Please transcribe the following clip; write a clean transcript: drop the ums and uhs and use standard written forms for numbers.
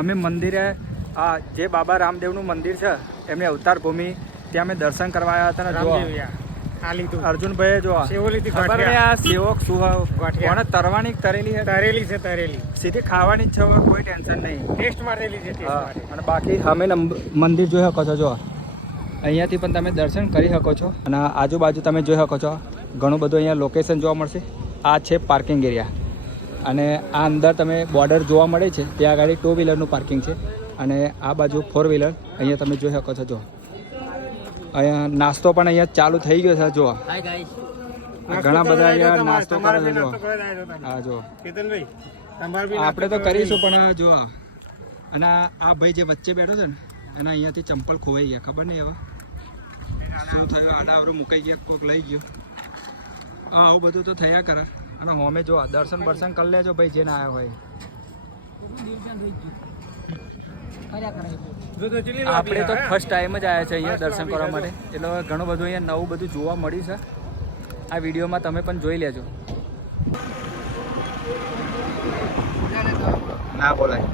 અમે મંદિરે આ જે બાબા રામદેવનું મંદિર છે એમની અવતાર ભૂમિ ત્યાં અમે દર્શન કરવા આવ્યા હતા ને જો અર્જુનભાઈ જો ખબર નહીં આ સેવક શું કોને તરવાની તરેલી છે તરેલી સીધી ખાવાની જ છે, કોઈ ટેન્શન નહીં, ટેસ્ટ મારેલી છે. અને બાકી અમે મંદિર જોઈ શકો છો, જો અહીંયાથી પણ તમે દર્શન કરી શકો છો. અને આજુબાજુ તમે જોઈ શકો છો ઘણું બધું અહીંયા લોકેશન જોવા મળશે. આ છે પાર્કિંગ એરિયા અને આ અંદર તમે બોર્ડર જોવા મળે છે, ત્યાં આગળ 2 વ્હીલરનું પાર્કિંગ છે અને આ બાજુ 4 વ્હીલર અહીંયા તમે જોઈ શકો છો. જો અહીંયા નાસ્તો પણ અહીંયા ચાલુ થઈ ગયો છે. જો ઘણા બધા અહીંયા નાસ્તો કરે છે. જો હા જો આપણે તો કરીશું પણ જો અને આ ભાઈ જે વચ્ચે બેઠો છે ને એના અહીંયાથી ચંપલ ખોવાઈ ગયા, ખબર નહીં હવે શું થયું, આડા આવરું મુકાઈ ગયા, કોઈક લઈ ગયો. હા આવું બધું તો થયા કરે. અને હોમે જો દર્શન બર્શન કરી લેજો ભાઈ જે ના આવ્યા હોય. આપણે તો ફર્સ્ટ ટાઈમ જ આવ્યા છે અહીંયા દર્શન કરવા માટે, એટલે ઘણું બધું અહીંયા નવું બધું જોવા મળ્યું છે. આ વિડીયોમાં તમે પણ જોઈ લેજો. ના બોલાય.